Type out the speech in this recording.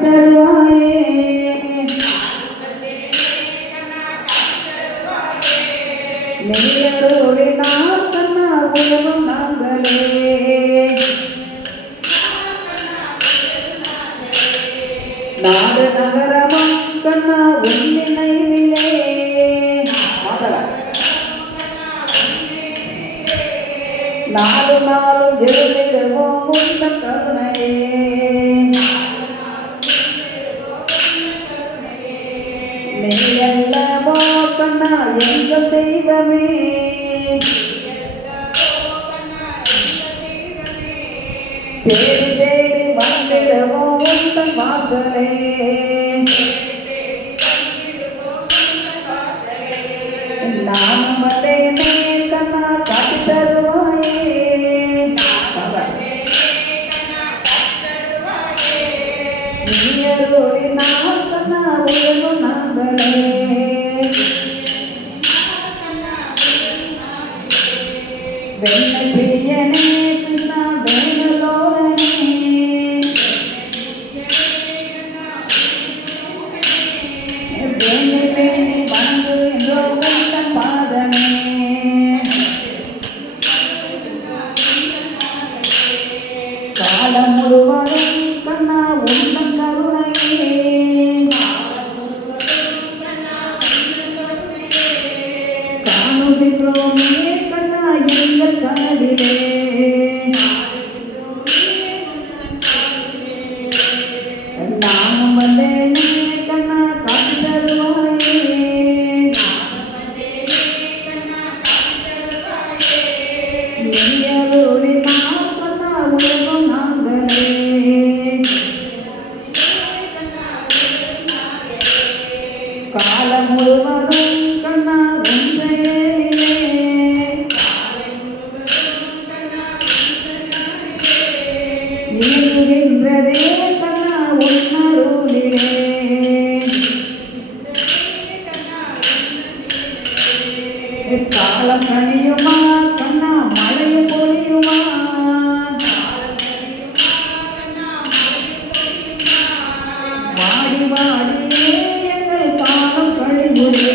தருவாயே நெய்யருளினால் கண்ணா உயரும் நாங்களே நாடு நகரமும் கண்ணா உன் நினைவிலே நாலு நாளும் எழுதிடுவோம் உந்த கருணையே நீ அல்லவோ கண்ணா எங்கள் தெய்வமே தேடி தேடி வந்திடுவோம் உந்த வாசலே நானும் வந்தேனே கண்ணா காட்டி தருவாயே நீயருளினால் கண்ணா உயரும் நாங்களே வெண்ணை பிரியனே கிருஷ்ணா வேணுலோரனே வேணி வேணி வந்து என்றோ உந்தன் பாதமே காலம் முழுவதும் கண்ணா உந்தன் கருணையே காணுகின்றோமே கண்ணா எங்கள் கனவிலே நானும் வந்தேனே கண்ணா காட்டி தருவாயே நீயருளினால் கண்ணா உயரும் நாங்களே காலம் முழுவதும் கண்ணா உன் செயலிலே இயங்குகின்றதே கண்ணா உன் அருளிலே காலம் கனியுமா கண்ணா மழையும் பொழியுமா வாடி வாடியே எங்கள் காலம் கழிவுதே